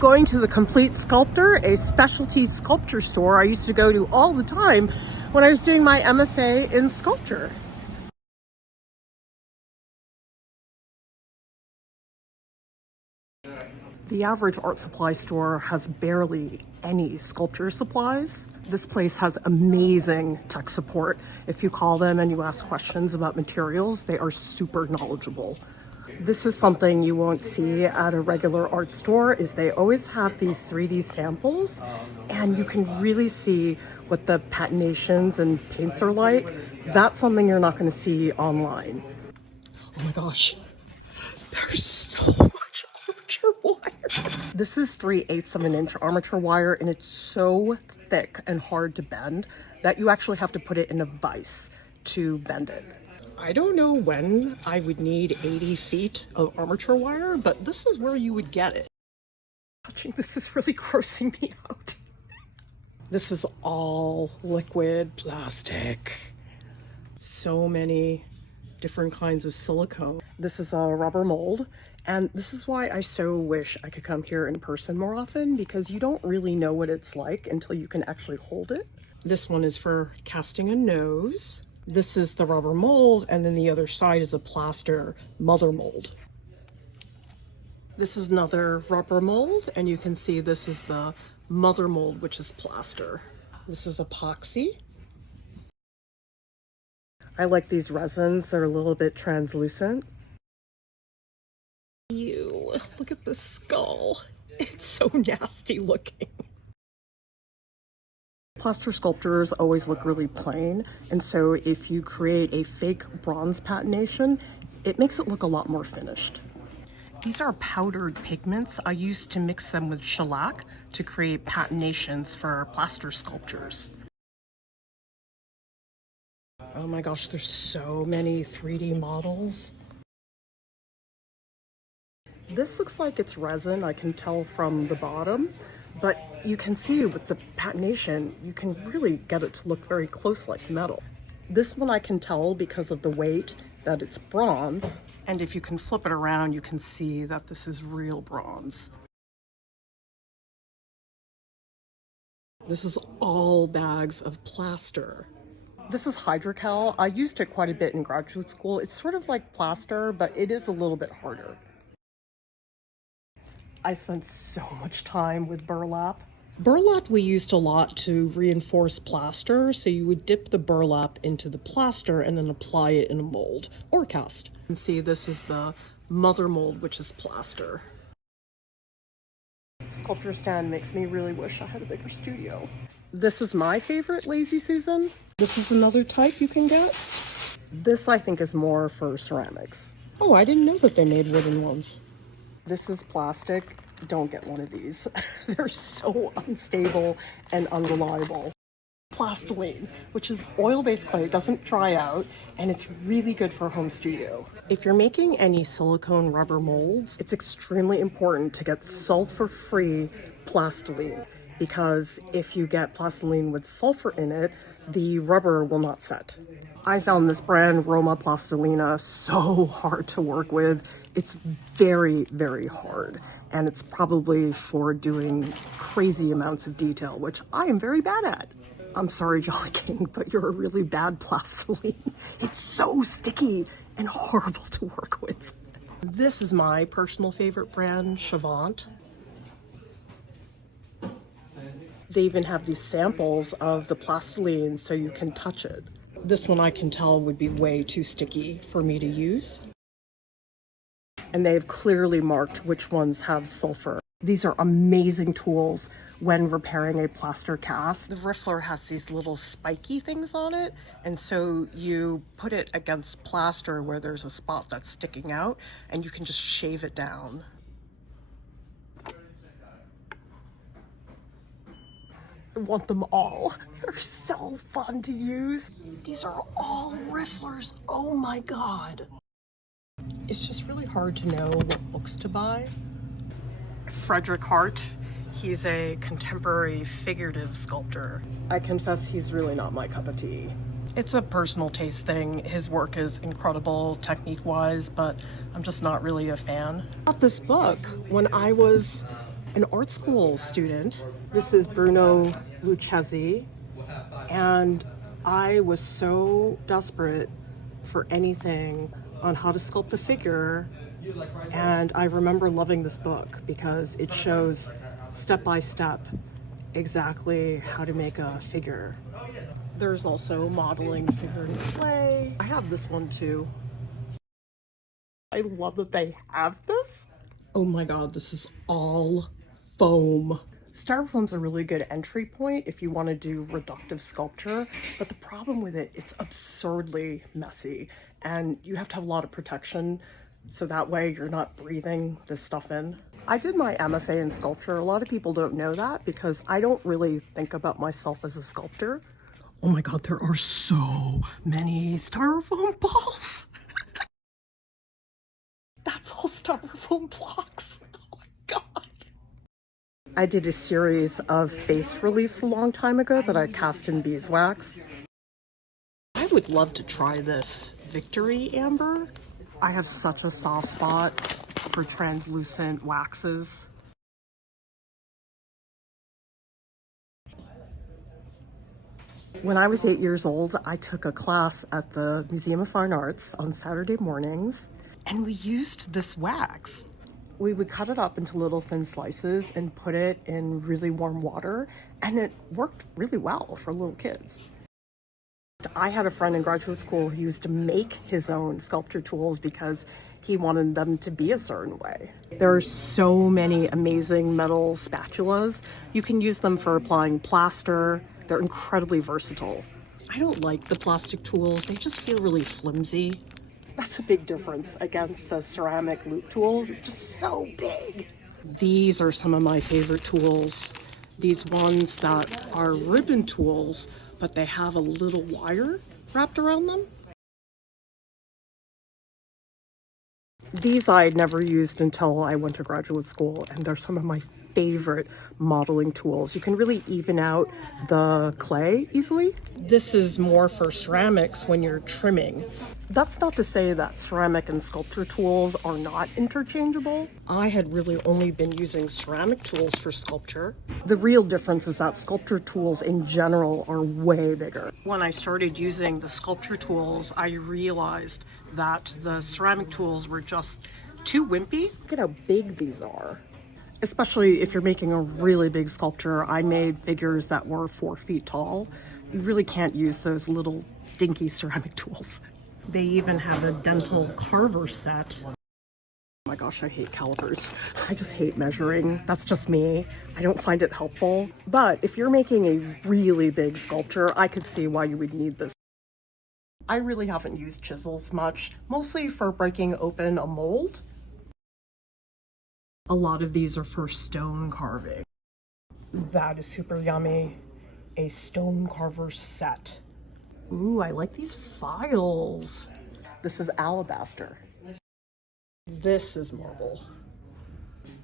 going to the Compleat Sculptor, a specialty sculpture store I used to go to all the time when I was doing my MFA in sculpture. The average art supply store has barely any sculpture supplies. This place has amazing tech support. If you call them and you ask questions about materials, they are super knowledgeable. This is something you won't see at a regular art store, is they always have these 3D samples and you can really see what the patinations and paints are like. That's something you're not going to see online. Oh my gosh, there's so much armature wire. This is 3/8 of an inch armature wire and it's so thick and hard to bend that you actually have to put it in a vise to bend it. I don't know when I would need 80 feet of armature wire, but this is where you would get it. Touching this is really grossing me out. This is all liquid plastic. So many different kinds of silicone. This is a rubber mold, and this is why I so wish I could come here in person more often, because you don't really know what it's like until you can actually hold it. This one is for casting a nose. This is the rubber mold, and then the other side is a plaster mother mold. This is another rubber mold, and you can see this is the mother mold, which is plaster. This is epoxy. I like these resins, they're a little bit translucent. Ew, look at the skull. It's so nasty looking. Plaster sculptures always look really plain, and so if you create a fake bronze patination, it makes it look a lot more finished. These are powdered pigments. I used to mix them with shellac to create patinations for plaster sculptures. Oh my gosh, there's so many 3D models. This looks like it's resin, I can tell from the bottom. But you can see with the patination, you can really get it to look very close like metal. This one I can tell because of the weight that it's bronze. And if you can flip it around, you can see that this is real bronze. This is all bags of plaster. This is hydrocal. I used it quite a bit in graduate school. It's sort of like plaster, but it is a little bit harder. I spent so much time with burlap. Burlap we used a lot to reinforce plaster, so you would dip the burlap into the plaster and then apply it in a mold or cast. You can see this is the mother mold, which is plaster. Sculpture stand makes me really wish I had a bigger studio. This is my favorite Lazy Susan. This is another type you can get. This I think is more for ceramics. Oh, I didn't know that they made wooden ones. This is plastic. Don't get one of these. They're so unstable and unreliable. Plastiline, which is oil-based clay, it doesn't dry out, and it's really good for a home studio. If you're making any silicone rubber molds, it's extremely important to get sulfur-free plastiline, because if you get plastiline with sulfur in it, the rubber will not set. I found this brand, Roma Plastilina, so hard to work with. It's very, very hard. And it's probably for doing crazy amounts of detail, which I am very bad at. I'm sorry, Jolly King, but you're a really bad plastiline. It's so sticky and horrible to work with. This is my personal favorite brand, Chavant. They even have these samples of the plastiline so you can touch it. This one I can tell would be way too sticky for me to use. And they've clearly marked which ones have sulfur. These are amazing tools when repairing a plaster cast. The riffler has these little spiky things on it, and so you put it against plaster where there's a spot that's sticking out, and you can just shave it down. I want them all. They're so fun to use. These are all rifflers. Oh my God. It's just really hard to know what books to buy. Frederick Hart, he's a contemporary figurative sculptor. I confess he's really not my cup of tea. It's a personal taste thing. His work is incredible technique-wise, but I'm just not really a fan. I got this book when I was an art school student. This is Bruno Lucchesi, and I was so desperate for anything on how to sculpt a figure, and I remember loving this book because it shows step by step exactly how to make a figure. There's also modeling figure in clay. I have this one too. I love that they have this. Oh my god, this is all foam. Styrofoam's a really good entry point if you want to do reductive sculpture, but the problem with it, it's absurdly messy, and you have to have a lot of protection so that way you're not breathing this stuff in. I did my MFA in sculpture. A lot of people don't know that because I don't really think about myself as a sculptor. Oh my god, there are so many styrofoam balls. That's all styrofoam blocks. Oh my god. I did a series of face reliefs a long time ago that I cast in beeswax. I would love to try this Victory Amber. I have such a soft spot for translucent waxes. When I was 8 years old, I took a class at the Museum of Fine Arts on Saturday mornings, and we used this wax. We would cut it up into little thin slices and put it in really warm water, and it worked really well for little kids. I had a friend in graduate school who used to make his own sculpture tools because he wanted them to be a certain way. There are so many amazing metal spatulas. You can use them for applying plaster. They're incredibly versatile. I don't like the plastic tools. They just feel really flimsy. That's a big difference against the ceramic loop tools. It's just so big. These are some of my favorite tools. These ones that are ribbon tools, but they have a little wire wrapped around them. These I had never used until I went to graduate school, and they're some of my favorite modeling tools. You can really even out the clay easily. This is more for ceramics when you're trimming. That's not to say that ceramic and sculpture tools are not interchangeable. I had really only been using ceramic tools for sculpture. The real difference is that sculpture tools in general are way bigger. When I started using the sculpture tools, I realized that the ceramic tools were just too wimpy. Look at how big these are. Especially if you're making a really big sculpture. I made figures that were 4 feet tall. You really can't use those little dinky ceramic tools. They even have a dental carver set. Oh my gosh, I hate calipers. I just hate measuring. That's just me. I don't find it helpful. But if you're making a really big sculpture, I could see why you would need this. I really haven't used chisels much, mostly for breaking open a mold. A lot of these are for stone carving. That is super yummy. A stone carver set. Ooh, I like these files. This is alabaster. This is marble.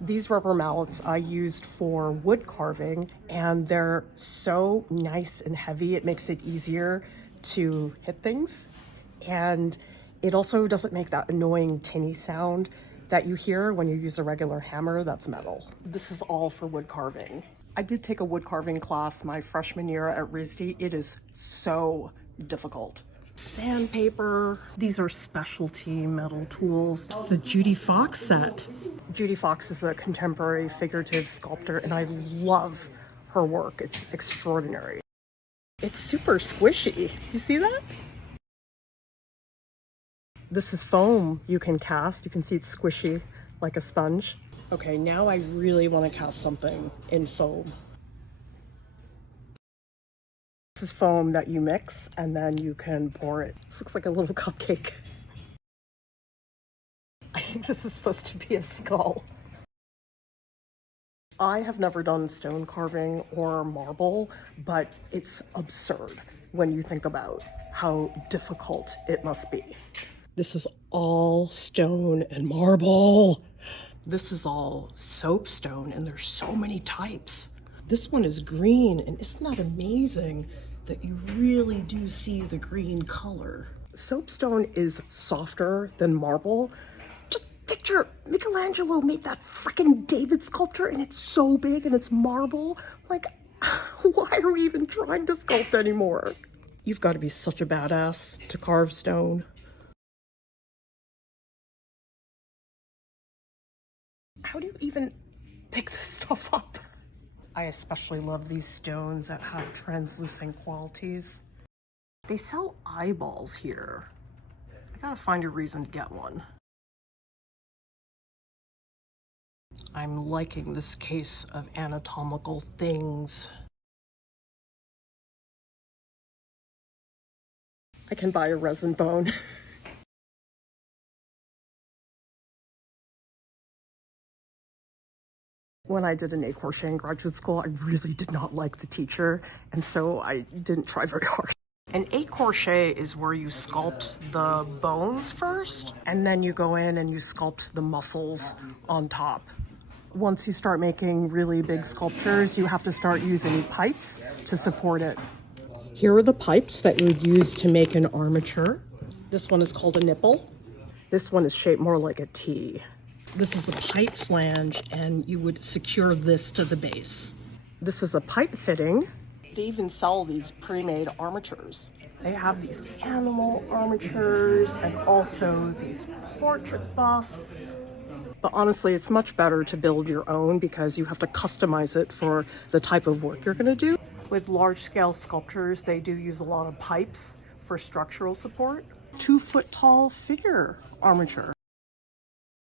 These rubber mallets I used for wood carving, and they're so nice and heavy. It makes it easier to hit things. And it also doesn't make that annoying tinny sound that you hear when you use a regular hammer that's metal. This is all for wood carving. I did take a wood carving class my freshman year at RISD. It is so difficult. Sandpaper. These are specialty metal tools. It's the Judy Fox set. Judy Fox is a contemporary figurative sculptor, and I love her work. It's extraordinary. It's super squishy. You see that? This is foam you can cast. You can see it's squishy like a sponge. Okay, now I really want to cast something in foam. This is foam that you mix and then you can pour it. This looks like a little cupcake. I think this is supposed to be a skull. I have never done stone carving or marble, but it's absurd when you think about how difficult it must be. This is all stone and marble. This is all soapstone, and there's so many types. This one is green, and isn't that amazing that you really do see the green color? Soapstone is softer than marble, just Picture, Michelangelo made that freaking David sculpture and it's so big and it's marble. Like, why are we even trying to sculpt anymore? You've got to be such a badass to carve stone. How do you even pick this stuff up? I especially love these stones that have translucent qualities. They sell eyeballs here. I gotta find a reason to get one. I'm liking this case of anatomical things. I can buy a resin bone. When I did an crochet in graduate school, I really did not like the teacher, and so I didn't try very hard. An crochet is where you sculpt the bones first, and then you go in and you sculpt the muscles on top. Once you start making really big sculptures, you have to start using pipes to support it. Here are the pipes that you would use to make an armature. This one is called a nipple. This one is shaped more like a T. This is a pipe flange, and you would secure this to the base. This is a pipe fitting. They even sell these pre-made armatures. They have these animal armatures and also these portrait busts. But honestly, it's much better to build your own because you have to customize it for the type of work you're going to do. With large-scale sculptures, they do use a lot of pipes for structural support. 2-foot tall figure armature.